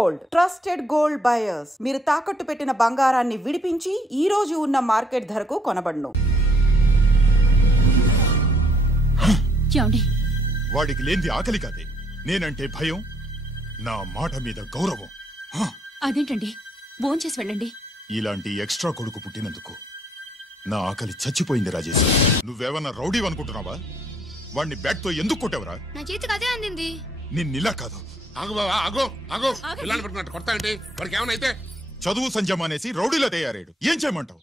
Gold, trusted gold buyers. మీరు తాకట్టు పెట్టిన బంగారాన్ని విడిపించి ఈ రోజు ఉన్న మార్కెట్ ధరకు కొనబడును. వాడికి లేని ఆకలి కాదే, నేనంటే భయం, నా మాట మీద గౌరవం. అదేంటండి, భోంచేసి వెళ్ళండి. ఇలాంటి ఎక్స్ట్రా కొడుకు పుట్టినందుకు నా ఆకలి చచ్చిపోయింది రాజేష్. నువ్వేమన్నా రౌడీ అనుకుంటున్నావా? వాడిని బ్యాట్ తో ఎందుకు కొట్టావరా? నా చేతికి అదే అందింది. నిన్నిలా కాదు. ఆగు బావా, ఆగు ఆగు. పిల్లలు పెట్టుకున్నట్టు కొడతా అంటే వాడికి ఏమనైతే చదువు సంజమానేసి రౌడీలో తయారాడు. ఏం చేయమంటావు?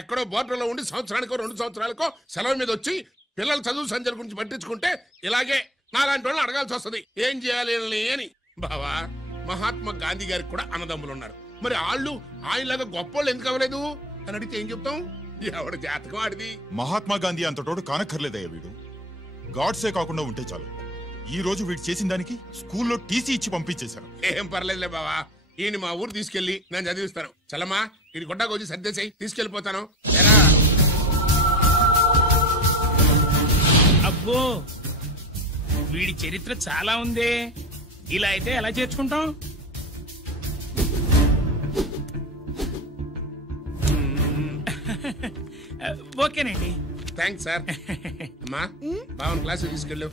ఎక్కడో బోర్డులో ఉండి సంవత్సరానికో 2 సంవత్సరాలకో సెలవు మీద వచ్చి పిల్లలు చదువు సంజల గురించి పట్టించుకుంటే ఇలాగే నాలాంటి వాళ్ళు అడగాల్సి వస్తుంది ఏం చేయాలి అని. బావా, మహాత్మా గాంధీ గారికి కూడా అన్నదమ్ములు ఉన్నారు. మరి వాళ్ళు ఆయనలాగా గొప్పోళ్ళు ఎందుకు అవ్వలేదు అని అడిగితే ఏం చెప్తాం? ఎవడు జాతకం ఆడిది. మహాత్మా గాంధీ అంతటోడు కానక్కర్లేదయ్యా. వీడు గాడ్సే కాకుండా ఉంటే చాలు. ఈ రోజు వీడు చేసిన దానికి స్కూల్లో టీసీ ఇచ్చి పంపించేశారు. ఏం పర్లేదులే బావా, ఈయన మా ఊరు తీసుకెళ్లి నేను చదివిస్తాను. చలమా, ఇది గుడ్డకొచ్చి సర్దేశాయి, తీసుకెళ్లిపోతాను. అబ్బో, వీడి చరిత్ర చాలా ఉందే. ఇలా అయితే ఎలా చేర్చుకుంటాం? ఓకేనండి, థ్యాంక్స్ సార్. అమ్మా, బావన్ క్లాస్ తీసుకెళ్ళు.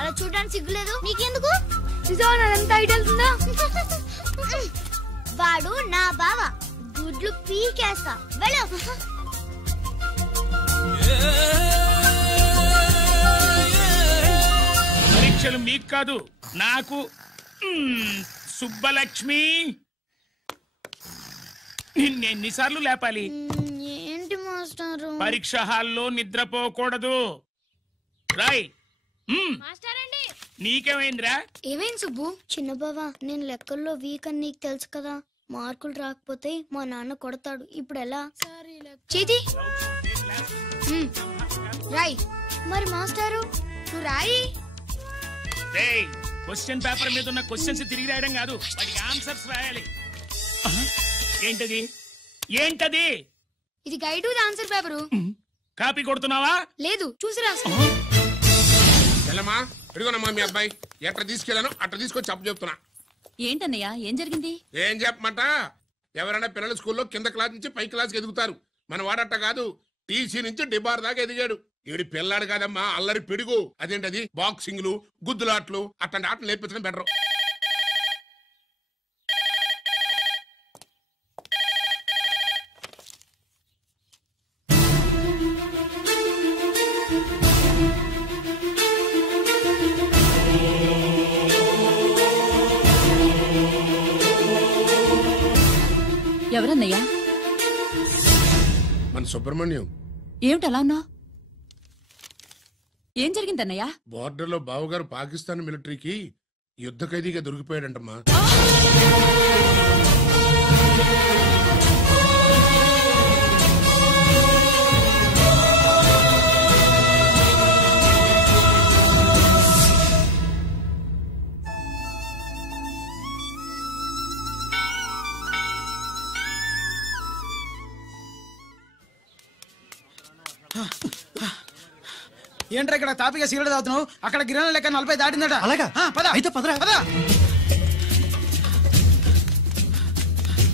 అలా చూడడానికి సిగ్గులేదు నీకెందుకు? నిజంతా ఐడల్తుందా? వాడు నా బావ, గుడ్లు పీకేస్తా. వెళ్ళు. పరీక్షలు మీకు కాదు, నాకు. సుబ్బలక్ష్మి, నిన్నెన్నిసార్లు లేపాలి? ఏంటి మాస్టారు? పరీక్ష హాల్లో నిద్రపోకూడదు. రాయ్. నీకేమైందిరా? ఏమైంది సుబ్బు? చిన్న బావా, నేను లెక్కల్లో వీక్ అని నీకు తెలుసు కదా. మార్కులు రాకపోతే మా నాన్న కొడతాడు. ఇప్పుడు ఎలా? చేతి రాయ్. మరి మాస్టారు నువ్వు రాయి. క్వశ్చన్ పేపర్ మీద ఉన్న క్వశ్చన్స్ తిరిగి రాయడం కాదు, వాటికి ఆన్సర్స్ రాయాలి. ఏంటది? ఏంటది? ఇది గైడ్ ఆన్సర్ పేపరు. కాపీ కొడుతున్నావా? లేదు, చూసి రాసు. వెళ్ళమ్మా, ఎడుగునమ్మా మీ అబ్బాయి. ఎట్లా తీసుకెళ్ళాను అట్లా తీసుకొచ్చి అప్పు చెప్తున్నా. ఏంటన్నయ్యా, ఏం జరిగింది? ఏం చెప్పమంట? ఎవరైనా పిల్లల స్కూల్లో కింద క్లాస్ నుంచి పై క్లాస్కి ఎదుగుతారు. మన వాడట్ట కాదు, టీసీ నుంచి డిబార్ దాకా ఎదిగాడు. ఈడి పిల్లాడు కాదమ్మా, అల్లరి పిడుగు. అదేంటది, బాక్సింగ్లు, గుద్దులాట్లు, అట్లాంటి ఆటలు నేర్పించడం బెటర్. ఎవరన్నయ్యా? మన సుబ్రహ్మణ్యం. ఏమిటలా ఉన్నా? ఏం జరిగిందన్నయ్యా? బోర్డర్లో బావగారు పాకిస్తాన్ మిలిటరీకి యుద్ధ ఖైదీగా దొరికిపోయాడంటమ్మా. ఏంట్రా ఇక్కడ తాపిగా సిగరెట్ తాగుతున్నావు? అక్కడ గిరణం లెక్క 40 దాటిందట. అలాగా? పద అయితే పదరా. పద.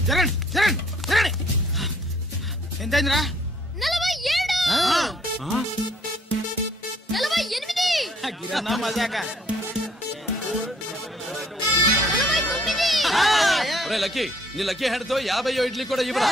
జరగండి జరగండి జరగండి. ఎంతైందిరా? 47. 48. గిరణం మజాక. 49. లక్కీ, నీ లక్కీ హ్యాండ్ తో 50 ఇడ్లీ కూడా ఇవ్వరా?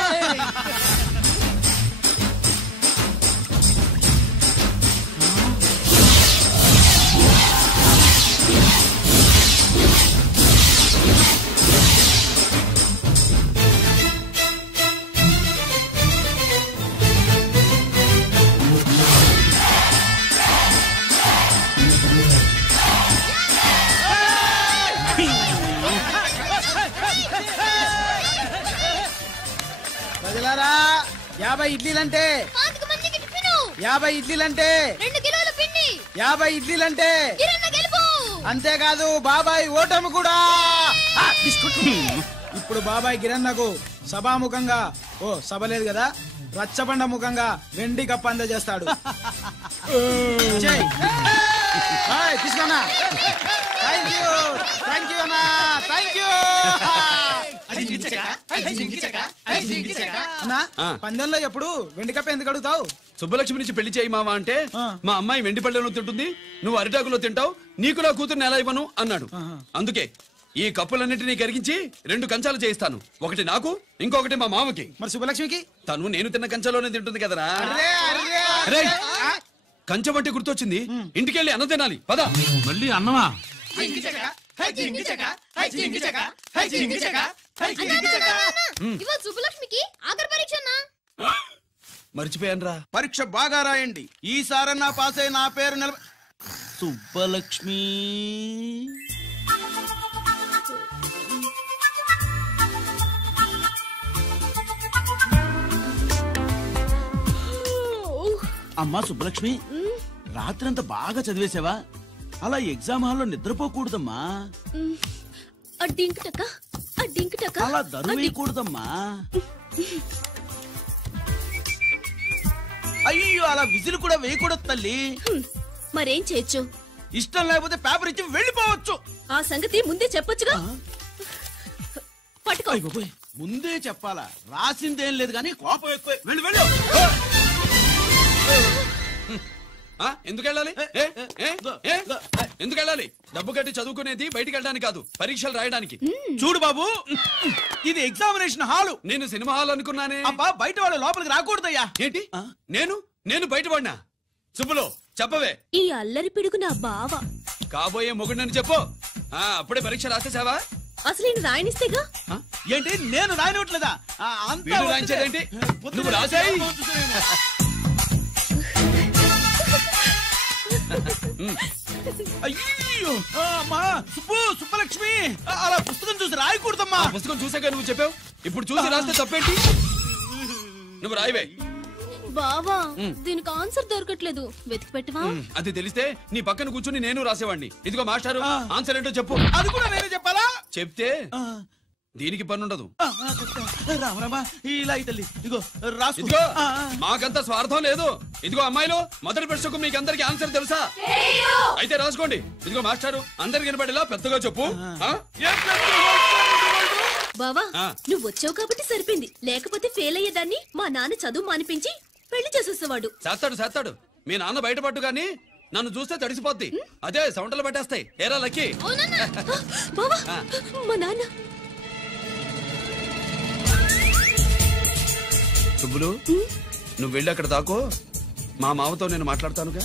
ప్రజలారా, 50 ఇడ్లీలంటే 50 ఇడ్లీలంటే 2 కిలోల పిండి. 50 ఇడ్లీలంటే గిరన్న గెలుపు. అంతేకాదు బాబాయ్ ఓటమి కూడా. ఇప్పుడు బాబాయ్ గిరన్నకు సభాముఖంగా సభ లేదు కదా, రచ్చబండ ముఖంగా వెండి కప్ప అందజేస్తాడు. తీసుకున్నా. థ్యాంక్ యూ అన్నా, థ్యాంక్ యూ అన్నా. పందెంలో ఎప్పుడు వెండి కప్ప ఎందుకు అడుగుతావు? సుబ్బలక్ష్మి నుంచి పెళ్లి చేయి మావా అంటే మా అమ్మాయి వెండి పళ్ళెలో తింటుంది, నువ్వు అరిటాకులో తింటావు, నీకు నా కూతుర్ని ఎలా ఇవ్వను అన్నాడు. అందుకే ఈ కప్పులన్నింటినీ కరిగించి 2 కంచాలు చేయిస్తాను. ఒకటి నాకు, ఇంకొకటి మా మామకి. మరి సుబ్బలక్ష్మికి? తను నేను తిన్న కంచంలోనే తింటుంది కదరా. కంచం అంటే గుర్తొచ్చింది, ఇంటికెళ్ళి అన్నం తినాలి. పద. మళ్ళీ అన్నమా? సుబ్బలక్ష్మికి ఆఖరి పరీక్ష. మర్చిపోయాను రా. పరీక్ష బాగా రాయండి, ఈసారన్నా పాస్ అయి నా పేరు సుబ్బలక్ష్మి. అమ్మా సుబ్బలక్ష్మి, రాత్రంతా బాగా చదివేశావా? అలా ఎగ్జామ్ హాల్లో నిద్రపోకూడదమ్మా. అలా దరువేయకూడదమ్మా. అయ్యో, అలా విజిల్ కూడా వేయకూడదు తల్లి. మరేం చేయొచ్చు? ఇష్టం లేకపోతే పేపర్ ఇచ్చి వెళ్ళిపోవచ్చు. ఆ సంగతి ముందే చెప్పొచ్చుగా. పట్టుకో. ముందే చెప్పాలా? రాసిందేం లేదు కానీ కోపం ఎక్కువ. వెళ్ళు వెళ్ళు. ఎందుకు వెళ్ళాలి? ఎందుకు వెళ్ళాలి? డబ్బు కట్టి చదువుకునేది బయటికి వెళ్ళడానికి కాదు, పరీక్షలు రాయడానికి. చూడు బాబు, ఇది ఎగ్జామినేషన్ హాలు. నేను సినిమా హాల్ అనుకున్నానే. అబ్బా, బయట వాళ్ళు లోపలికి రాకూడదయ్యా. ఏంటి? నేను బయటపడినా? సుబ్బులు చెప్పవే. ఈ అల్లరి పిడుగు నా బావ. కాబోయే మొగుడని చెప్పు. అప్పుడే పరీక్ష రాసేసావా? అసలు నేను రాయనిస్తేగా. ఏంటి, నేను రాయనట్లేదా? రాయించేదేంటి? నువ్వు రాసాయి. అయ్యో అమ్మా, సుబ్బలక్ష్మి, అలా పుస్తకం చూసి రాయకూడదమ్మా. పుస్తకం చూసాక నువ్వు చెప్పావు, ఇప్పుడు చూసి రాస్తే తప్పేంటి? నువ్వు రాయవే. బావా, దీనికి ఆన్సర్ దొరకట్లేదు, వెతికి పెట్టవా? అది తెలిస్తే నీ పక్కన కూర్చుని నేను రాసేవాడిని. ఇదిగో మాస్టారు, ఆన్సర్ ఏంటో చెప్పు. అది కూడా నేనే చెప్పాలా? చెప్తే దీనికి పనుండదు. రామరామా, ఇలా తల్లి, ఇదిగో రాసు. ఇదిగో, మాకంతా స్వార్థం లేదు. ఇదిగో అమ్మాయిలు, మొదటి ప్రశ్నకు మీకు అందరికి ఆన్సర్ తెలుసా? అయితే రాసుకోండి. ఇదిగో మాస్టారు, అందరికి వినపడేలా పెద్దగా చెప్పు. బావా, నువ్వు వచ్చావు కాబట్టి సరిపోయింది, లేకపోతే ఫెయిల్ అయ్యేదాన్ని. మా నాన్న చదువు మానిపించి పెళ్లి చేసేసేవాడు. చేస్తాడు. మీ నాన్న బయటపట్టు గాని నన్ను చూస్తే తడిసిపోద్ది. అదే సౌంటలు పట్టేస్తాయి. ఏరా లక్కీ. బావా, మా నాన్న. సుబ్బులు, నువ్వు వెళ్ళి అక్కడ దాకో, మా మామతో నేను మాట్లాడతానుగా.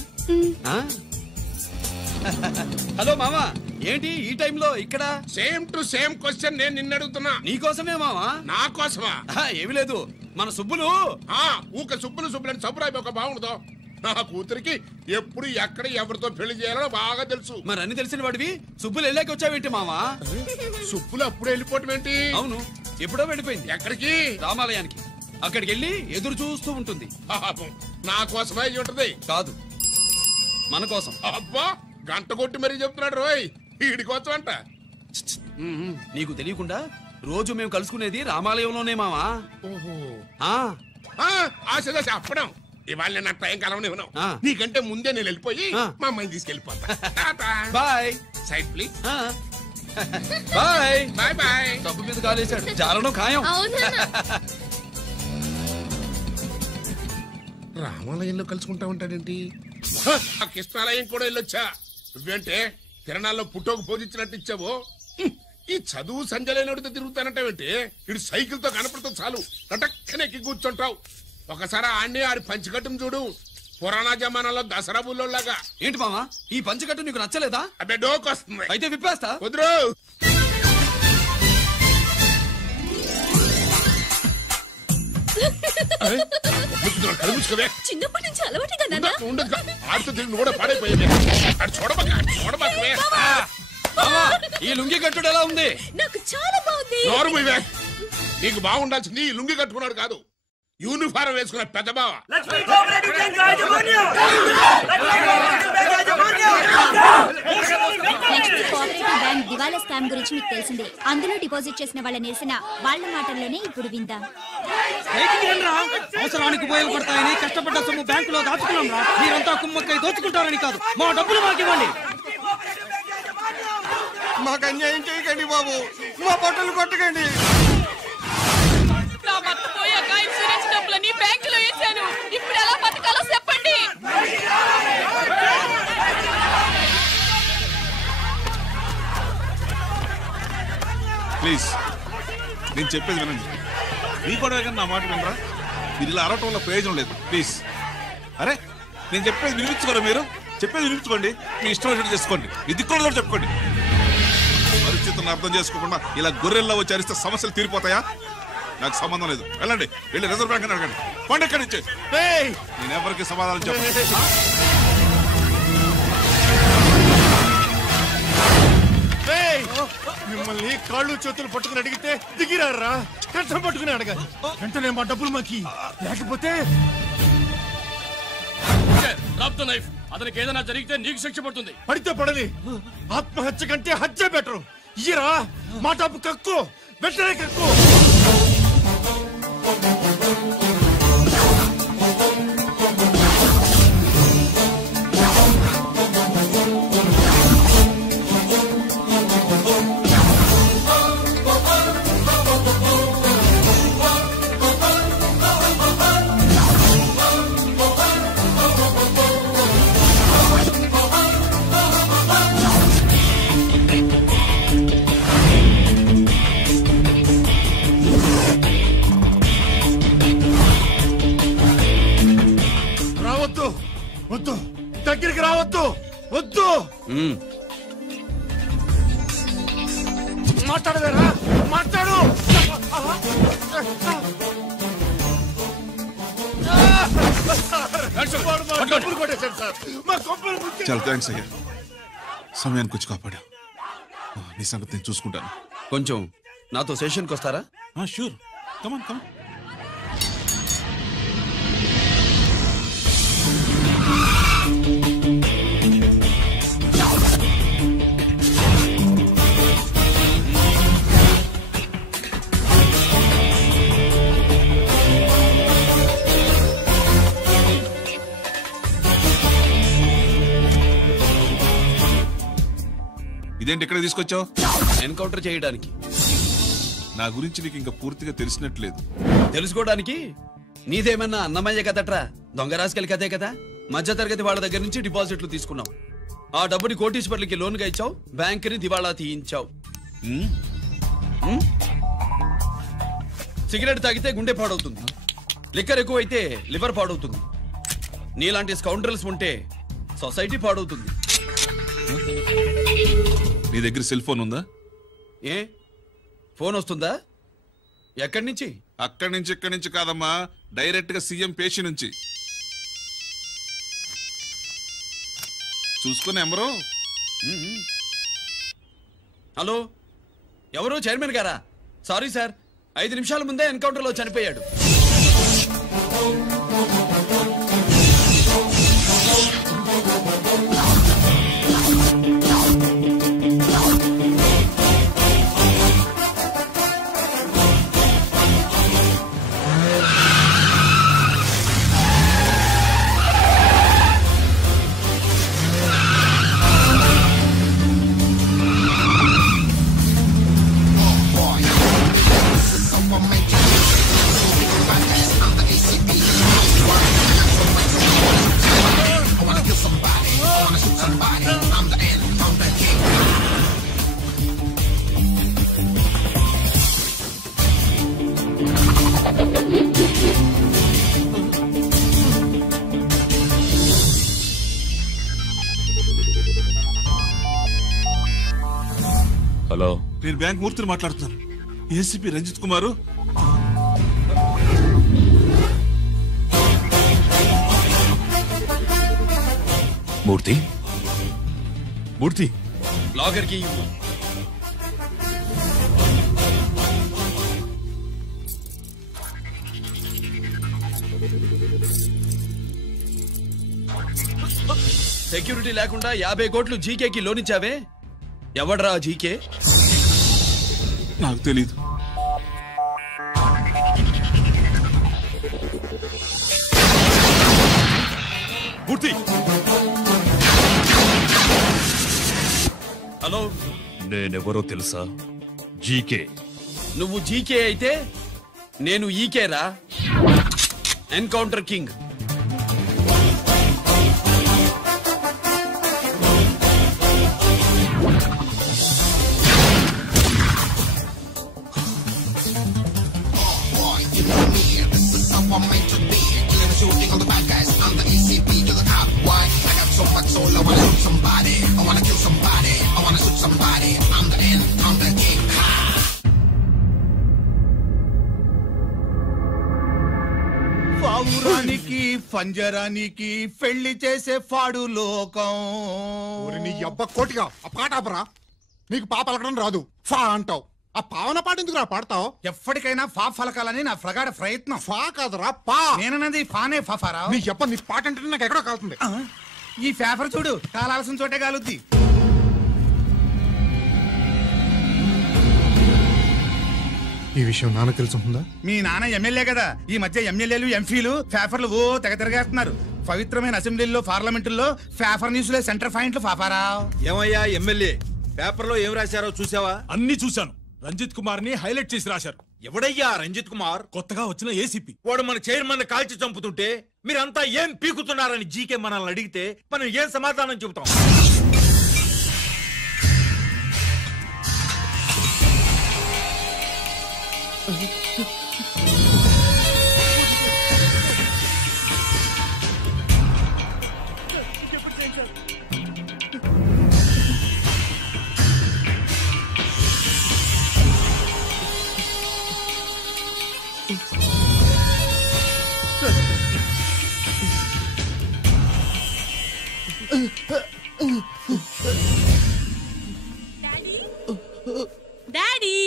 హలో మామా, ఏంటి ఈ టైంలో ఇక్కడ? సేమ్ టు సేమ్ క్వశ్చన్ నేను నిన్ను అడుగుతున్నా. నీకోసమే మామా. నా కోసమా? ఏమి లేదు, మన సుబ్బులు ఊక సుబ్బులు అని సబ్బురాయి ఒక బాగుండదు. నా కూతురికి ఎప్పుడు ఎక్కడ ఎవరితో పెళ్లి చేయాలో బాగా తెలుసు. మరి అన్ని తెలిసిన వాడివి సుబ్బులు వెళ్ళాక వచ్చావేంటి మామా? సుబ్బులు అప్పుడు వెళ్ళిపోవటం ఏంటి? అవును, ఎప్పుడో వెళ్ళిపోయింది. ఎక్కడికి? రామాలయానికి. అక్కడికి వెళ్ళి ఎదురు చూస్తూ ఉంటుంది. నా కోసమే ఉంటది. కాదు, మన కోసం. అబ్బా, గంట కొట్టి మరీ చెప్తున్నాడు రోయ్, వీడి కోసం అంట. నీకు తెలియకుండా రోజు మేము కలుసుకునేది రామాలయంలోనే మావా. ఆశ చెప్పడం. ఇవాళ నాకు టైం కలవనివ్వను. నీకంటే ముందే నేను వెళ్ళిపోయి మా అమ్మాయిని తీసుకెళ్ళిపోతా. Bye. Side please. Bye bye bye. డబ్బు మీద కాలేశాడు, జారడం ఖాయం. రామాలయంలో కలుసుకుంటా ఉంటాడేంటి? కృష్ణాలయం కూడా వెళ్ళొచ్చా. నువ్వేంటే తిరణాల్లో పుట్టోకు పూజించినట్టు ఇచ్చావు. ఈ చదువు సంజలైనడితో తిరుగుతానంటావేంటి? ఇటు సైకిల్ తో కనపడితే చాలు టటక్కనెక్కి కూర్చుంటావు. ఒకసారి ఆడిని ఆడి పంచకట్టును చూడు, పురాణ జమానాలో దసరా బుల్లోలాగా. ఏంటి మామా, ఈ పంచకట్టు నీకు నచ్చలేదా? అబ్బే, డోకు వస్తుంది. అయితే విప్పేస్తా. కుదురు. చిన్నప్పటి నుంచి అలవాటుగా ఉండదు. ఆడుతూ తిరిగి కూడా పాడైపోయింది. చూడబాకవే. ఈ లుంగి కట్టుడు ఎలా ఉంది? నాకు చాలా బాగుంది. నీకు బాగుండాల్సింది ఈ లుంగి కట్టుకున్నాడు కాదు, యూనిఫారం వేసుకున్న పెద్ద బావ. బ్యాంక్ దివాలా స్కామ్ గురించి మీకు తెలిసిందే. అందులో డిపాజిట్ చేసిన వాళ్ళ నిరసన వాళ్ళ మాటల్లోనే ఇప్పుడు విందాం. అవసరానికి ఉపయోగపడతాయని కష్టపడ్డ సొమ్ము బ్యాంకులో దాచుకున్నాం రా. మీరంతా కుమ్మక్కై దోచుకుంటారని కాదు, మా డబ్బులు మాకివ్వండి. మాకు అన్యాయం చేయకండి బాబు, మా బట్టలు కొట్టకండి. నా భర్త పోయాక ఇన్సూరెన్స్ డబ్బులని బ్యాంకులో వేసాను. ఇప్పుడు ఎలా బతకాలో చెప్పండి. ప్లీజ్ నేను చెప్పేది వినండి. మీ కూడా నా మాట వినరా? మీరు ఇలా అరవటం వల్ల ప్రయోజనం లేదు. ప్లీజ్ అరే నేను చెప్పేది వినిపించుకోరా? మీరు చెప్పేది వినిపించుకోండి, మీ ఇష్టం వచ్చినట్టు చేసుకోండి, మీ దిక్కులో చెప్పుకోండి. పరిస్థితులను అర్థం చేసుకోకుండా ఇలా గొర్రెల్లో వచ్చి అరిస్తే సమస్యలు తీరిపోతాయా? నాకు సంబంధం లేదు. వెళ్ళండి, వెళ్ళి రిజర్వ్ బ్యాంక్ అని అడగండి. పండి ఎక్కడి నుంచి. నేను ఎవరికి సమాధానం చెప్పండి. మిమ్మల్ని కాళ్ళు చేతులు పట్టుకుని అడిగితే దిగిరారా? కష్టం పట్టుకుని అడగాలి. వెంటనే మా డబ్బులు మాకి, లేకపోతే అతనికి ఏదైనా జరిగితే నీకు శిక్ష పడుతుంది. పడితే పడని, ఆత్మహత్య కంటే హత్య బెటరు. ఇయ్యరా మా డబ్బు, కక్కు, వెంటనే కక్కు. వద్దు, దగ్గరికి రావద్దు, వద్దు. మాట్లాడవేరా? మాట్లాడు. చాలా థ్యాంక్స్ అయ్యా, సమయానికి వచ్చి కాపాడా. నీ సంగతి నేను చూసుకుంటాను. కొంచెం నాతో సెషన్కి వస్తారా? షూర్, కమాన్ కమాన్. ఇదేంటి ఇక్కడ తీసుకొచ్చావు? ఎన్కౌంటర్ చేయడానికి. నా గురించి నీకు ఇంకా పూర్తిగా తెలిసినట్లేదు. తెలుసుకోవడానికి నీదేమన్నా అన్నమయ్య కదట్రా, దొంగరాసుకెళ్ళి కదే కదా. మధ్య తరగతి వాళ్ళ దగ్గర నుంచి డిపాజిట్లు తీసుకున్నావు. ఆ డబ్బుని కోటీశ్వర్లకి లోన్గా ఇచ్చావు, బ్యాంకుని దివాళా తీయించావు. సిగరెట్ తాగితే గుండె పాడవుతుంది, లిక్కర్ ఎక్కువైతే లివర్ పాడవుతుంది. నీలాంటి స్కౌండ్రల్స్ ఉంటే సొసైటీ పాడవుతుంది. నీ దగ్గర సెల్ ఫోన్ ఉందా? ఏ ఫోన్ వస్తుందా? ఎక్కడి నుంచి? అక్కడి నుంచి ఇక్కడి నుంచి కాదమ్మా, డైరెక్ట్ గా సీఎం పేషి నుంచి. చూసుకుని ఎవరు? హలో, ఎవరు? చైర్మన్ గారా? సారీ సార్, 5 నిమిషాల ముందే ఎన్కౌంటర్ లో చనిపోయాడు. హలో, నేను బ్యాంక్ మూర్తిని మాట్లాడుతున్నాను. ఏసీపీ రంజిత్ కుమారు. మూర్తి, మూర్తి లాగర్ కి సెక్యూరిటీ లేకుండా 50 కోట్లు జీకేకి లోన్ ఇచ్చావే, ఎవడ్రా జీకే? నాకు తెలీదు. హలో, నేనెవరో తెలుసా? జీకే. నువ్వు జీకే అయితే నేను ఈకే రా, ఎన్కౌంటర్ కింగ్. పావురానికి పంజరానికి పెళ్లి చేసే ఫాడు లోకం. నీ అబ్బ కోటిగా ఆ పాట ఆపరా. నీకు పా పలకడం రాదు, ఫా అంటావు. ఆ పావన పాట ఎందుకు రా పాడతావు? ఎప్పటికైనా ఫా ఫలకాలని నా ప్రగాఢ ప్రయత్నం. ఫా కాదురా పా. నేనన్నది ఫానే ఫారా. నీ అబ్బ నీ పాట అంటే నాకు ఎక్కడో కాలుతుంది. ఈ పేపర్ చూడు, కాలాల్సిన చోటే కాలుద్ది. ఈ విషయం నాన్న తెలుసుందా? మీ నాన్న ఎమ్మెల్యే కదా. ఈ మధ్య ఎమ్మెల్యేలు ఎంపీలు పేపర్లు ఓ తెగ తిరగేస్తున్నారు. పవిత్రమైన అసెంబ్లీలో పార్లమెంటుల్లో పేపర్ న్యూస్లో సెంటర్ పాయింట్లు ఫాఫారా. ఏమయ్యా ఎమ్మెల్యే, పేపర్లో ఏం రాశారో చూసావా? అన్ని చూశాను. రంజిత్ కుమార్ ని హైలైట్ చేసి రాశారు. ఎవడయ్యా రంజిత్ కుమార్? కొత్తగా వచ్చిన ఏసీపీ. వాడు మన చైర్మన్ కాల్చి చంపుతుంటే మీరంతా ఏం పీకుతున్నారని జీకే మనల్ని అడిగితే మనం ఏం సమాధానం చెబుతాం? డాడీ,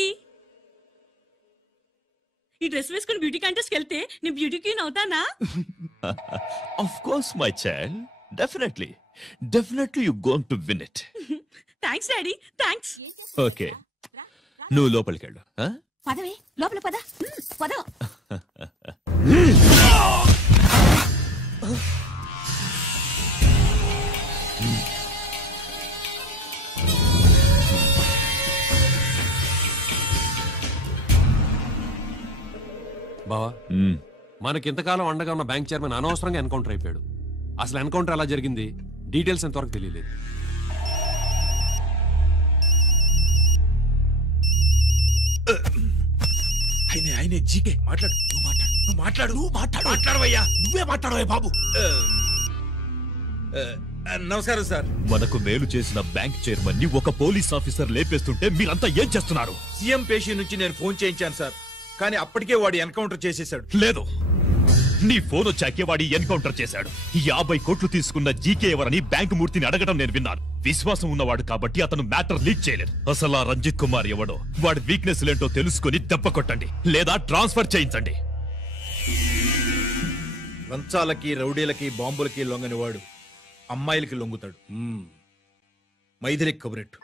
ఈ డ్రెస్ వేసుకుని బ్యూటీ కాంటెస్ట్ వెళ్తే నేను బ్యూటీ క్వీన్ అవుతానా? Of course, my child. Definitely. Definitely you're going to win it. Thanks daddy, thanks. Okay. నువ్వు లోపలికి వెళ్ళు. పదవే, లోపల పద. పద. బావా, మనకి ఇంతకాలం అండగా ఉన్న బ్యాంక్ చైర్మన్ అనవసరంగా ఎన్కౌంటర్ అయిపోయాడు. అసలు ఎన్కౌంటర్ ఎలా జరిగింది, డీటెయిల్స్ ఎంతవరకు తెలియలేదు. ఆయనే జీకే. మాట్లాడు, మాట్లాడవయ్యా. నువ్వే మాట్లాడవే బాబు. నమస్కారం సార్. మనకు మేలు చేసిన బ్యాంక్ చైర్మన్ ని ఒక పోలీస్ ఆఫీసర్ లేపేస్తుంటే మీరంతా ఏం చేస్తున్నారు? సీఎం పేషీ నుంచి నేను ఫోన్ చేయించాను సార్, కానీ అప్పటికే వాడు ఎన్కౌంటర్ చేసేశాడు. లేదు, నీ ఫోన్ వచ్చాకే వాడి ఎన్కౌంటర్ చేశాడు. 50 కోట్లు తీసుకున్న జీకే ఎవరని బ్యాంకు మూర్తిని అడగడం నేను విన్నాను. విశ్వాసం ఉన్నవాడు కాబట్టి అతను మ్యాటర్ లీక్ చేయలేదు. అసలు ఆ రంజిత్ కుమార్ ఎవడో, వాడి వీక్నెస్ ఏంటో తెలుసుకుని దెబ్బ కొట్టండి, లేదా ట్రాన్స్ఫర్ చేయించండి. లంచాలకి, రౌడీలకి, బాంబులకి లొంగని వాడు అమ్మాయిలకి లొంగుతాడు. మైథిలికి కబురెట్టు.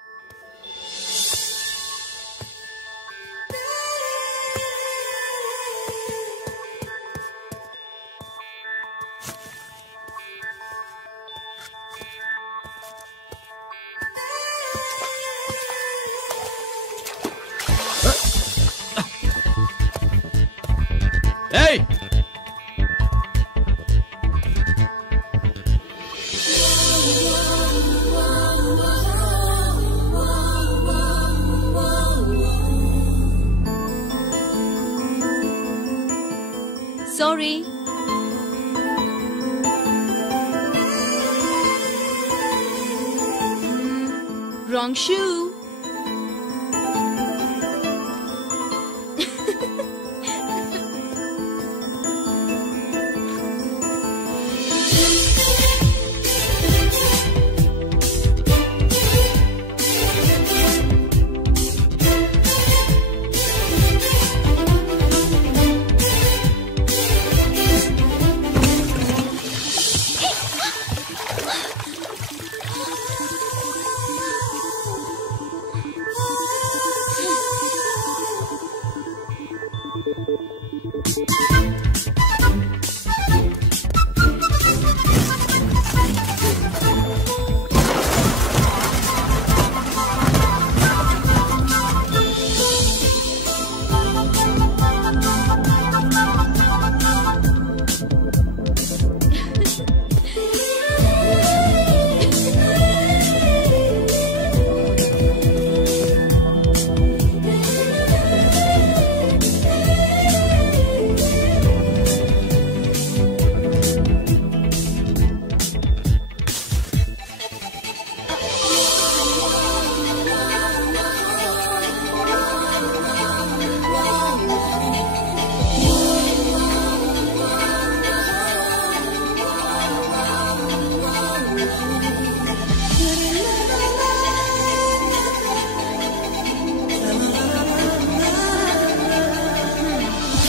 ఏయ్, Sorry. Wrong shoe.